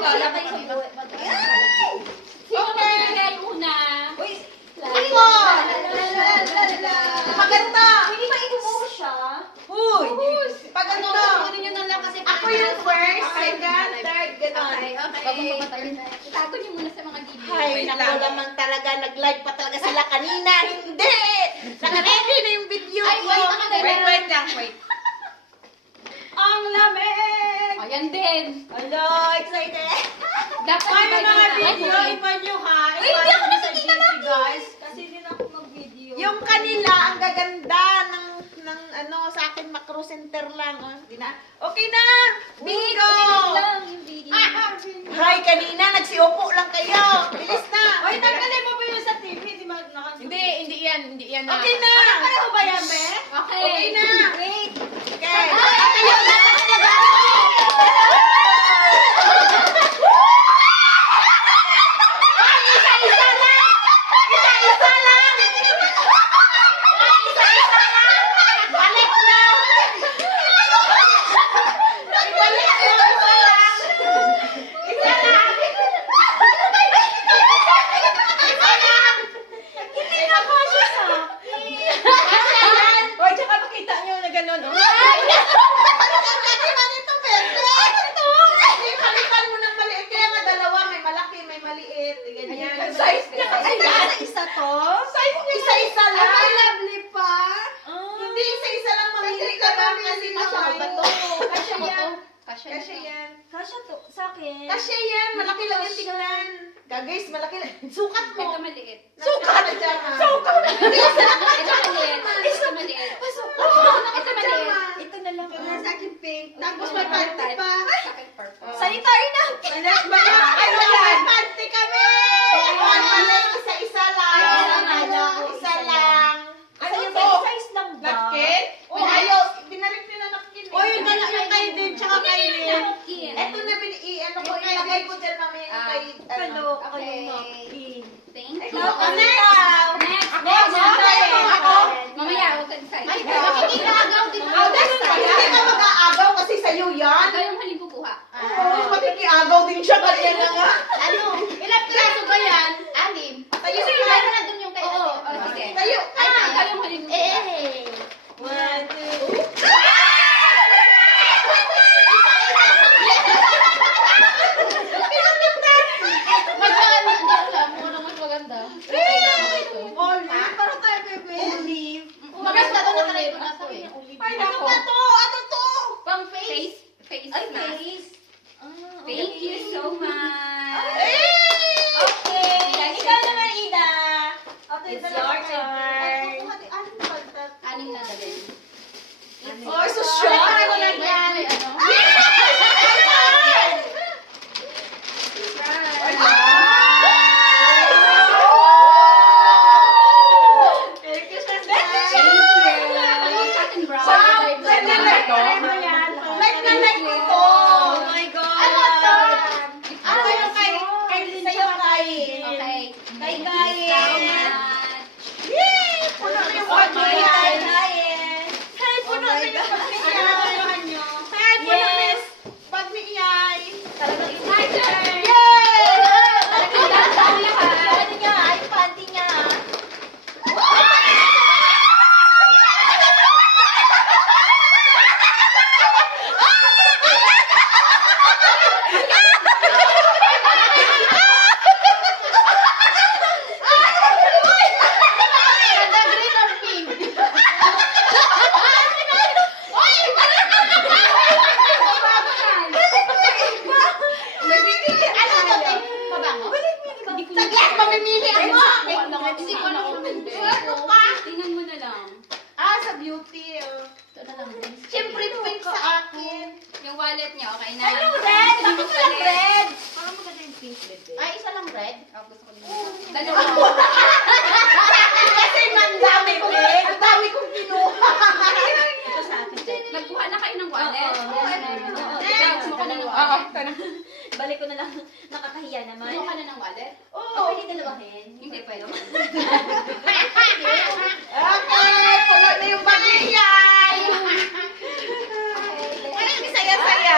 Wala kayo sa buhay. Sino magbigay una? Uy, ako! Maganda! Hindi ba ibubuo siya? Huy! Paganda! Kunin nyo na lang kasi Ako yung first, second, third, gano'n. Huwag mong papatayin. Itago nyo muna sa mga video. Ay, naku naman talaga, nag-live pa talaga sila kanina. Hindi! Naka-ready na yung video Ay, ko. wait lang, wait. Ang lamig! Ayan din. Hello, excited! Dapat May iba mga yung video, iba nyo ha. Uy, hindi ako nakikita na guys. Kasi din ako mag-video. Yung kanila, ang gaganda ng ano, sa akin, macro center lang. Oh. Di na? Okay na! Bingo! lang yung video. Hi, kanina, nagsiupo lang kayo. Bilis na! Oy, tanggalin mo ba yun sa TV? Di ba Hindi yan na. Okay na! Pareho ba yan, be? Okay. Okay na! Wait. Okay. Kayo na! Isa-isa lang! Isa-isa lang! Isa-isa lang! Balik lang! Balik lang! Isa lang! Isa lang! Hindi na po siya sa Isa lang! Hoy, tsaka pakita nyo na gano'n, oh. Palitan mo ng maliit. Kaya nga dalawa, may malaki, may maliit. Ganyan. Ang size niya kasi yan. isa to? Size niya isa-isa lang. Ay, lovely pa. Hindi, isa-isa lang mamili ka lang kasi Kasya ba to? Kasya yan. Kasya Kasya yan. Kasya to sa akin. Kasya yan. Malaki lang yung tingnan. Guys, malaki lang. Sukat mo. Ito maliit. Sukat! Sukat! Ito maliit. Ito maliit. Ito maliit. Ito na lang. Sa akin pink. Tapos may panty pa. Sa akin purple. Sa'yo tayo na. Ano yan? Panty kami! Ano pala yung isa-isa lang? Isa lang. Ano Ano yung to? size lang ba? Napkin? O ayaw, binalik nila napkin. O, yung kay din, tsaka kay Lynn. Napkin. Eto na ano ko, ilagay ko dyan mamaya yung kay, Hello, ako Okay. yung napkin. Thank you. Ikaw, Next. Next, ako. Mamaya, huwag ka decide. Ay, makikikaagaw din ako. Hindi ka mag-aagaw kasi sa'yo yan. Ikaw yung huling kukuha. Makikiagaw din siya kaya na nga. Ano? Ilang piraso ba yan? Anim. Tayo Kasi ka. meron na dun yung kay Oo. ate. Oh, sige. Tayo ka. Ikaw yung huling kukuha. 1, 2. Maganda. Hindi ko alam kung anong mas maganda. Olive. Para tayo, bebe. Olive. Maganda to, natry ko na to eh. Ay, ano ba to? Ano to? Pang face. Face Ay, mask. face. Thank you so much. Okay. Guys, Ikaw naman, Ida. It's It's your your turn. turn. Anim na dali. Oh, so siya. Pareho lang yan. May ano? Merry Christmas, Thank guys. you. Sa akin, brown. Like na like ko. Pareho yan. Like na like ko to. Oh my God. Ano to? Ano yung kay Lynn Sa'yo, tsaka kay. Okay. Kay Thank you so Gayen. much. Yay! Puno na yung Oh bag my niya. God. Gayen. Hi, puno na yung bag ni Ano Iyay. naman nyo? Hi, puno na Yes. yung bag ni Iyay. Talagang Hi, sir. Yay! Ano niya? Ay, panty niya. Ganda green or pink? Ano to, te? Mabango? Hindi ko Saglit, mamimili ako. Hindi ko alam kung hindi. Ano ka? Tingnan mo na lang. Ah, sa beauty. Ito na lang. Siyempre, pink sa akin. Yung wallet niya, okay na? Ano, red? Hindi mo Bakit walang palit. red? Parang maganda yung pink, bebe. Ay, isa lang red? Oh, gusto ko din. Dalawa. Kasi man dami ko. Ang dami kong kinuha. Ito sa akin. Nagkuha na kayo ng wallet? Oo. Ikaw, gusto ko na ng Oo, wallet. ito na. Balik ko na lang. Nakakahiya naman. Gusto ka na ng wallet? Oo. Pwede dalawahin. Hindi pwede. Okay, puno na yung bag ni Iyay. Saya-saya.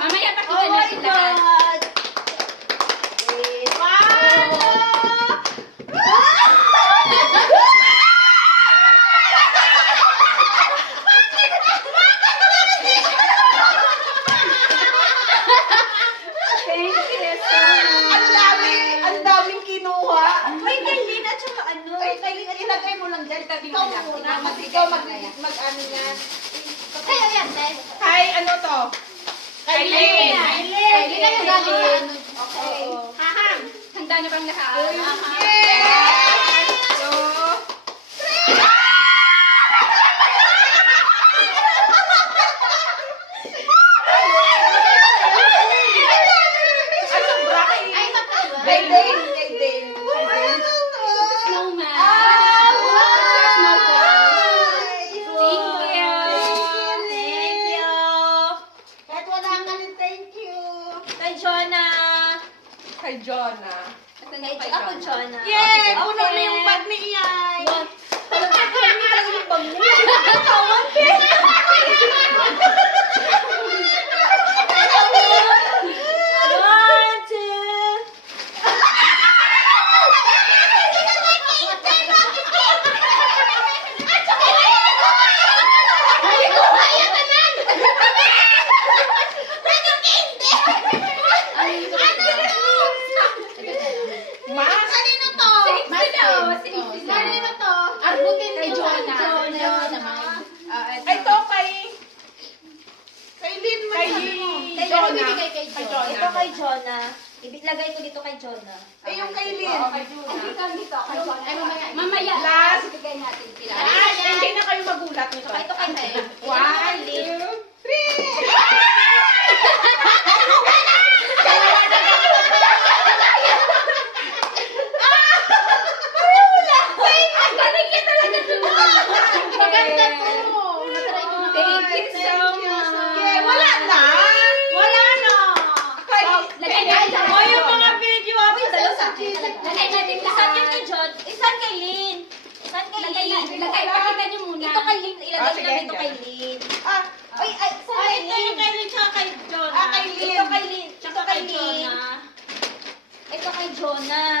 Mamaya Oh pakita my natin lahat. God! ilagay mo lang dyan. Itabi Ikaw mo lang. muna. Ikaw Mas ikaw magbigay. mag-ano yan. Ay, ayan, guys. Kay ano to? Kay Kay Lynn. Lynn. Hindi na yung galing sa ano. Okay. Hahang. Handa na bang lahat? Yay! So, Ay, sobra kay Ay, magkaiba. Kay Dane. Kay Dane. Snowman. Thank you. Thank you. Kahit wala ka rin, thank you. Kay Jonah. kay Jonah. Ito na kay Ako, Jonah. Jonah. Yay! Okay. Puno na yung bag ni Iyay. What? Hindi talaga yung bag mo. Tawag One, two. Mas? Kanino to? Kanino to? Arbutin Kay to. Jonah. Jonah naman. Ito kay Kay Lynn man kay ano. Jonah. bibigay kay Jonah. Ito kay Jonah. Ilagay ko dito kay Jonah. Eh, yung kay Lynn. Oo, kay Jonah. Dito, kay Jonah. Ay, mamaya. Mamaya. Last. Bigay natin sila. Hindi na kayo magulat nito. Ito kay Lynn. One, two, three. Maganda to. Matry ko na. Thank you so much. Yeah, wala na. Wala na. Lagay natin. O yung mga video ako. Dalawa sa akin. Lagay natin isan yung kay John. Isan kay Lynn. Isan kay Lynn. Pakita niyo muna. Ito kay Lynn. Ilagay sige, namin ito yan. kay Lynn. Ah, Ay, isan kay Lynn. Ito yung kay Lynn tsaka kay Jonah. Ah, kay Lynn. Ito kay Lynn. Ito Tsaka kay kay Lynn. Ito kay Jonah.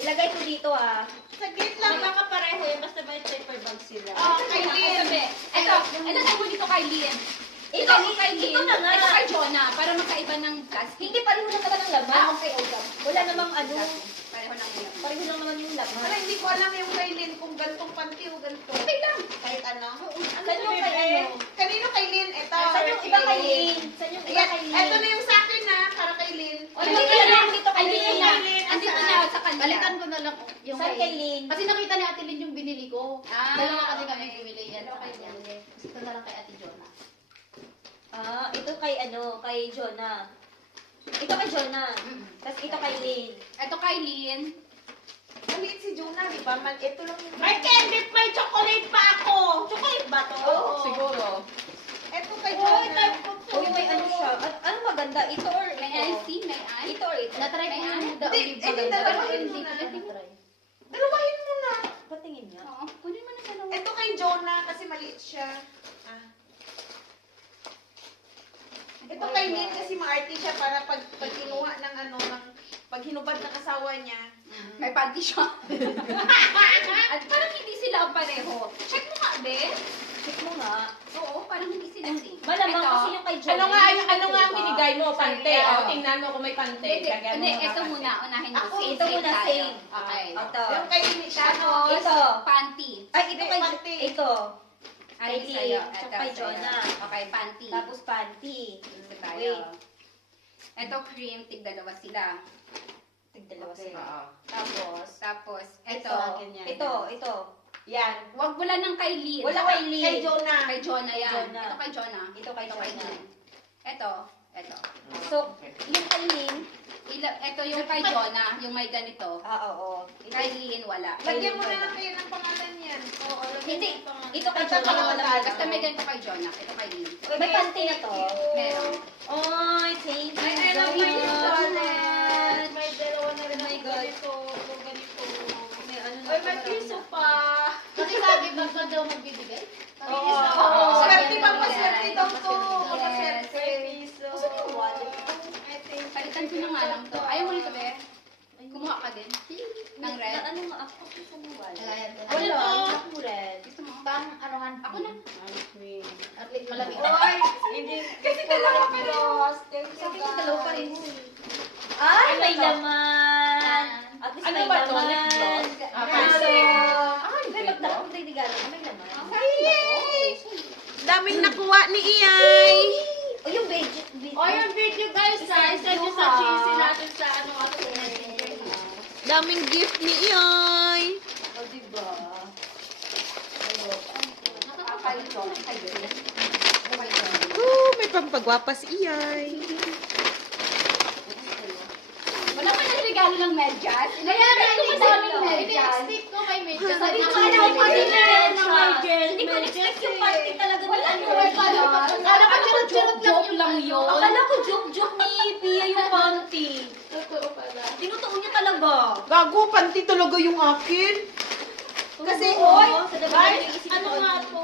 Ilagay ko dito ah. saglit lang. Magkakapareho yun. Basta may paper bag sila. Ah, kay Lynn. Ito, ilagay mo dito kay Lynn. Ito, kay Lynn. ito na nga. Ito kay Jonah, para magkaiba ng plastic. Hindi pareho lang naman ang laman. Okay, okay. Wala namang ano. Pareho ng ulam. Pareho lang naman yung laman. Wala, hindi ko alam yung kay Lynn kung gantong panty o ganito. Okay lang. Kahit ano. Saan yung kay ano? Kanino kay Lynn? Ito. Saan yung iba kay Lynn? Saan yung iba Ayan, kay Lynn? ito na yung sa akin na, para kay Lynn. O, yung kay Lynn dito kay Andito Lynn. na. Andito na sa kanila. Balikan ko na lang yung Saan kay Lynn? Kasi nakita ni Ate Lynn yung binili ko. Ah, Dalawa kasi kami okay. bumili yan. Dalawa kayo Yan. bumili. Kasi ito na lang kay Ate Jonah. Ah, ito kay ano, kay Jonah. Ito kay Jonah. Tapos ito kay Lynn. Ito kay Lynn. Maliit si Jonah, di ba? Ito lang yung... May candy, may chocolate pa ako. Chocolate ba to? Oo. Siguro. Ito kay Oh, Jonah. Uy, may ano siya. Ano maganda? Ito or ito? May ice tea, may ice. Ito or ito? Natry ko yung Hindi, olive hindi, maganda. dalawahin Hindi mo ko na. pa natry. Dalawahin mo na. Patingin niya. Oo, kunin mo na sa loob. Ito kay Jonah kasi maliit siya. Ah. Ito kay Lynn kasi maarte siya para pag kinuha ng ano, ng pag hinubad ng asawa niya. May panty siya. At parang hindi sila pareho. Check mo nga, be. Check mo nga. Oo, parang hindi sila same. Malamang Ito. kasi yung kay Jonah. Ano nga ang binigay mo? Pante. Sayang. O, tingnan mo kung may pante. Hindi, Lagyan mo hindi, mga ito pante. muna. Unahin mo. Ako, ito muna, tayo. same. Okay. Ito. Yung kay siya. Tapos, Ito. panty. Ay, ito kay Panty. ito. Ay, Kay sa'yo. Lynn, Ito, tsaka kay sa'yo. Jonah. Okay, panty. Tapos panty. Ito tayo. Wait. Ito cream, tig-dalawa sila. Tigdalawa Okay. sila. Oo. Tapos, ito. ito. Yan. Wag wala ng kay Lynn. Wala kay Lynn. Kay Jonah. Kay Jonah yan. Jonah. Ito kay Jonah. Ito kay Jonah. Lynn. Ito. So, yung kay Lynn, Ito yung kay Jonah, yung may ganito. oo. Ito, Kay Lynn, wala. Lagyan mo na lang kayo ng pangalan yan. Oo, lagyan Hindi. mo ng pangalan. Ito kay Basta Jonah pangalan. wala. Basta may ganito kay Jonah. Ito kay Lynn. may panty na to. Meron. Oy, thank you. Ay, I love my wallet. May dalawa na rin Oh my ako God. ganito. Ganito. May ano na Ay, to, may marami piso na. pa. Kasi sabi, bag ka daw magbibigay. Oo. Oo. Swerte pa pa, Yes. swerte daw to. Yes. Papaswerte. Gusto niyo yung wallet? I think. Palitan ko na nga lang to. Ayaw mo nito, be? Kumuha ka din. Ng red? Ano nga ako? Gusto mo wallet? Lagayan ko na. Wala. Ano? Gusto mo red? Gusto mo? Pang anuhan. Ako na. At least malamig. Oy, hindi. Kasi dalawa pa rin. Sa akin, dalawa pa rin. Ay, may to? laman. At least Ano may ba to? laman. Lip gloss? Ah, Piso. piso. Ah, hindi. Iyay! O yung video. O yung video guys, send nyo sa cheesy natin sa ano Daming gift ni Iyay. O, diba? Nakakaito. May pampagwapa si Iyay. Wala ka ng regalo ng medyas? Kaya na, Madaming medyas. stick ko kay Mitya. Sabi ko Sabi alam ko din Hindi ko expect yung party talaga Wala ni yung regalo. Akala ko charot-charot lang yun. Akala ko joke-joke ni Pia yung panty. Totoo pala. Tinutuon niya talaga. Gago, panty talaga yung akin. Kasi, Oy, sa dami guys, ng isip ano ko. nga to?